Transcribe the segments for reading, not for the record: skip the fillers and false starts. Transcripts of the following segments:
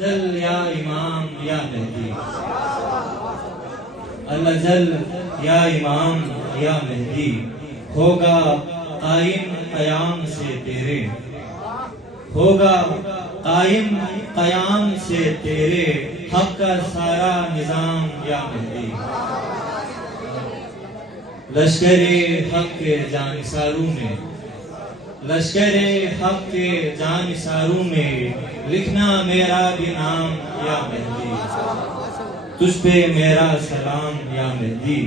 جل یا امام یا مہدی، اللہ جل یا امام یا مہدی، ہوگا قائم قیام سے تیرے، ہوگا قائم قیام سے تیرے، حق کا سارا نظام یا مہدی۔ لشکر حق کے جانثاروں میں، لشکر حق کے جانثاروں میں، لکھنا میرا بھی نام یا مہدی، تجھ پہ میرا سلام یا مہدی،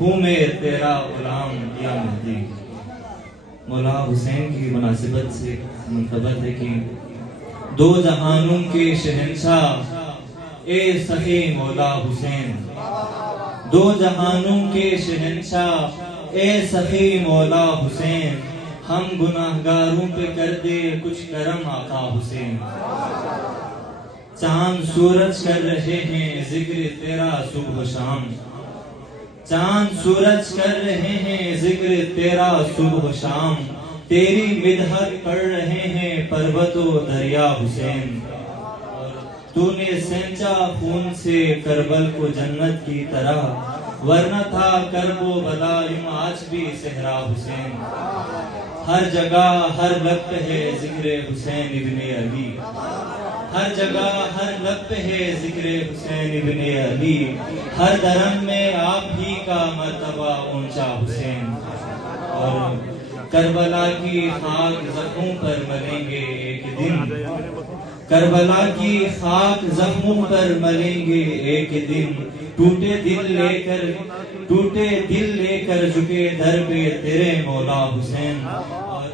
ہوں میں تیرا غلام یا مہدی۔ مولا حسین کی مناسبت سے منتبت ہے کہ دو جہانوں کے شہنشاہ اے سخی مولا حسین، دو جہانوں کے شہنشاہ اے سخی مولا حسین، ہم گناہگاروں پہ کر دے کچھ کرم آقا حسین۔ چاند سورج کر رہے ہیں ذکر تیرا صبح و شام، چاند سورج کر رہے ہیں ذکر تیرا صبح و شام، تیری مدحت پڑھ رہے ہیں پروت و دریا حسین۔ تو نے سینچا خون سے کربل کو جنت کی طرح، ورنہ تھا کرب و بلا آج بھی صحرا حسین۔ ہر جگہ ہر لب پہ ہے ذکر حسین ابن علی، ہر جگہ ہر لب پہ ہے ذکر حسین ابن علی، ہر درم میں آپ ہی کا مرتبہ اونچا حسین۔ اور کربلا کی خاک زخموں پر ملیں گے ایک دن، کربلا کی خاک زخموں پر ملیں گے ایک دن، ٹوٹے دل لے کر جھکے در پہ تیرے مولا حسین۔ اور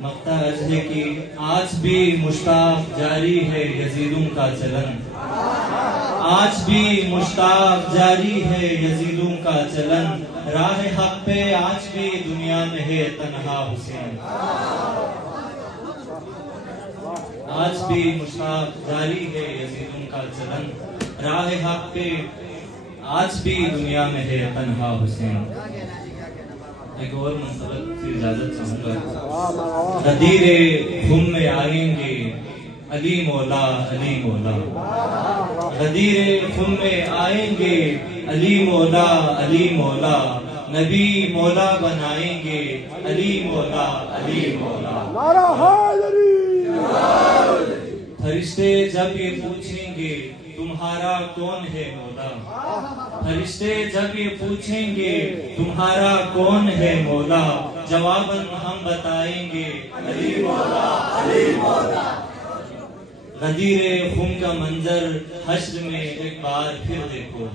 مقطع ہے کہ آج بھی مشتاق جاری ہے یزیدوں کا چلن، آج بھی مشتاق جاری ہے یزیدوں کا چلن، راہ حق پہ آج بھی دنیا میں ہے تنہا حسین۔ آج بھی مشتاق جاری ہے یزیدوں کا چلن، راہ حق پہ آج بھی دنیا میں ہے تنہا حسین۔ ایک اور مناسبت سے اجازت چاہوں گا۔ غدیر خم میں آئیں گے علی مولا علی مولا، غدیر خم میں آئیں گے علی مولا علی مولا، نبی مولا بنائیں گے علی مولا علی مولا۔ فرشتے جب یہ پوچھیں گے تمہارا کون ہے مولا، فرشتے جب یہ پوچھیں گے تمہارا کون ہے مولا، جواباً ہم بتائیں گے علی مولا علی مولا۔ غدیر خم کا منظر حشر میں ایک بار پھر دیکھو،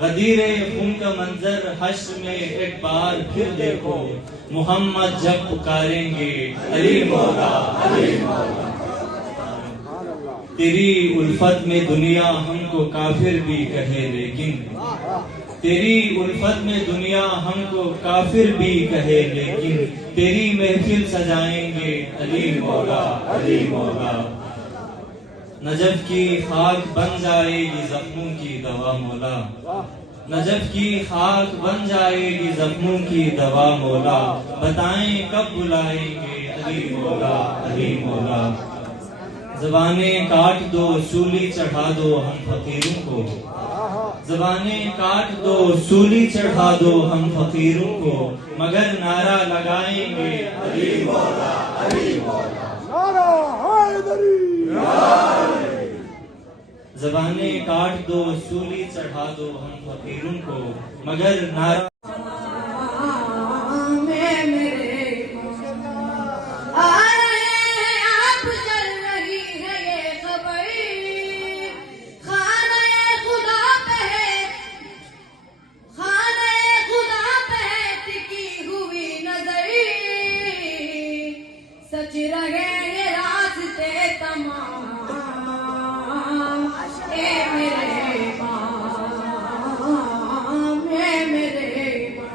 غدیر خم کا منظر حشر میں ایک بار پھر دیکھو، محمد جب پکاریں گے علی مولا علی مولا۔ تیری الفت میں دنیا ہم کو کافر بھی کہے لیکن، تیری الفت میں دنیا ہم کو کافر بھی کہے لیکن، تیری محفل سجائیں گے علی مولا علی مولا۔ نجف کی خاک بن جائے گی زخموں کی دوا مولا، نجف کی خاک بن جائے گی زخموں کی دوا مولا، بتائیں کب بلائیں گے علی مولا علی مولا۔ زبانیں کاٹ دو سولی چڑھا دو ہم فقیروں کو، زبانیں کاٹ دو سولی چڑھا دو ہم فقیروں کو، مگر نعرہ لگائیں گے علی مولا علی مولا۔ زبانیں کاٹ دو سولی چڑھا دو ہم فقیروں کو، مگر نعرہ سچ رہے یہ راستے تمام، اے میرے امام، اے میرے امام۔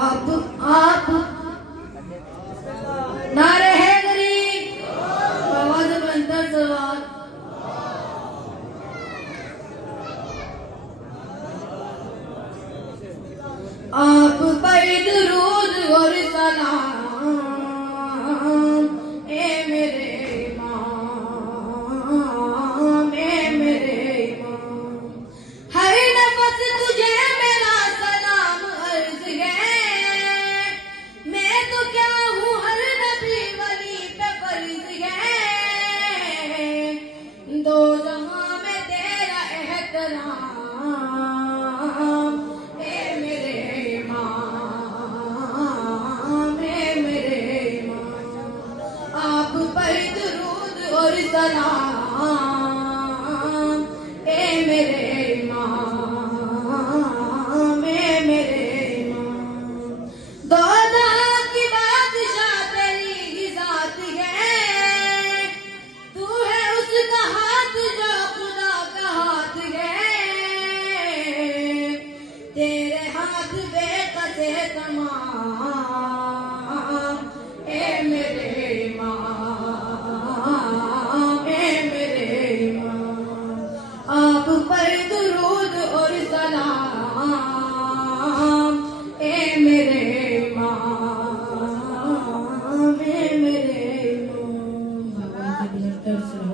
آپ نعرہ حیدری، آواز بلندر سوال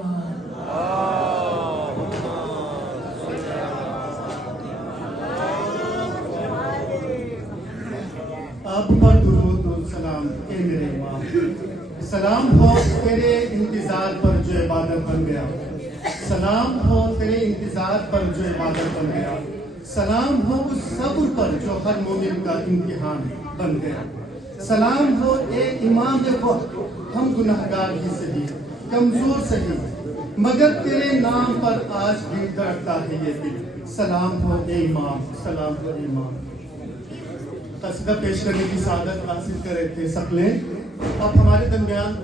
آپ پر درود و سلام اے میرے امام، سلام ہو تیرے انتظار پر جو عبادت بن گیا، سلام ہو تیرے انتظار پر جو عبادت بن گیا، سلام ہو اس صبر پر جو ہر مومن کا امتحان بن گیا، سلام ہو اے امام وقت، ہم گناہگار ہی سہی، کمزور سہی، مگر تیرے نام پر آج بھی دھڑکتا ہے یہ دل، سلام ہو اے امام، سلام ہو اے امام۔ قصیدہ پیش کرنے کی سعادت حاصل کر رہے تھے سقلیں، اب ہمارے درمیان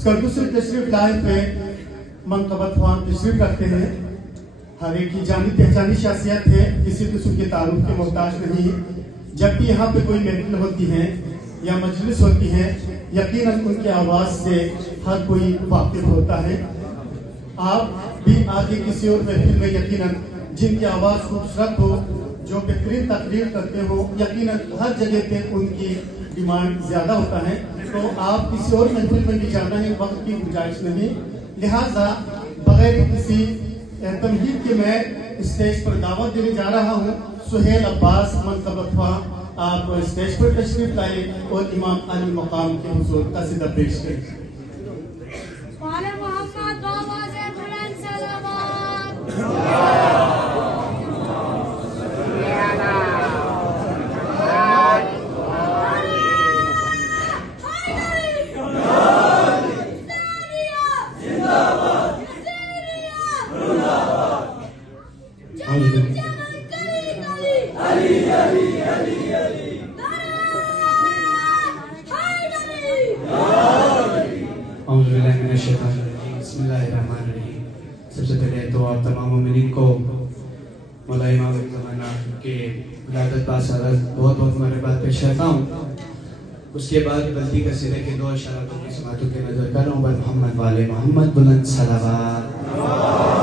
سکردوسری تشریف لائے پہ منقبت خوان تشریف رکھتے ہیں، ہر ایک کی جانی پہچانی شخصیت ہے، کسی قسم کے تعارف کے محتاج نہیں۔ جب بھی یہاں پہ کوئی محفل ہوتی ہے یا مجلس ہوتی ہے، یقیناً ان کے آواز سے ہر کوئی واقف ہوتا ہے۔ آپ بھی آگے کسی اور محفل میں یقیناً جن کی آواز خوبصورت ہو، جو بہترین تقریر کرتے ہو، یقیناً ہر جگہ پہ ان کی ڈیمانڈ زیادہ ہوتا ہے، تو آپ کسی اور محفل میں بھی جانا ہے، وقت کی گنجائش نہیں، لہٰذا بغیر کسی تمہید کے میں اسٹیج پر دعوت دینے جا رہا ہوں۔ سہیل عباس منقبت خواہ، آپ اسٹیج پر تشریف لائیں اور امام علی مقام کے حضور قصیدہ پیش کریں۔ محمد بابا سے بلند سلامات۔ اعوذ باللہ من الشیطان الرجیم، بسم اللہ الرحمن الرحیم۔ سب سے پہلے تو آپ تمام مومنین کو مولا امام زمانہ کے ولادت باسعادت بہت بہت مبارکباد پیش کرتا ہوں۔ اس کے بعد بلدی کا سرے کے دو اشارتوں کی سماعتوں کے نظر کر رہا ہوں، بر محمد والے محمد بلند صلوات۔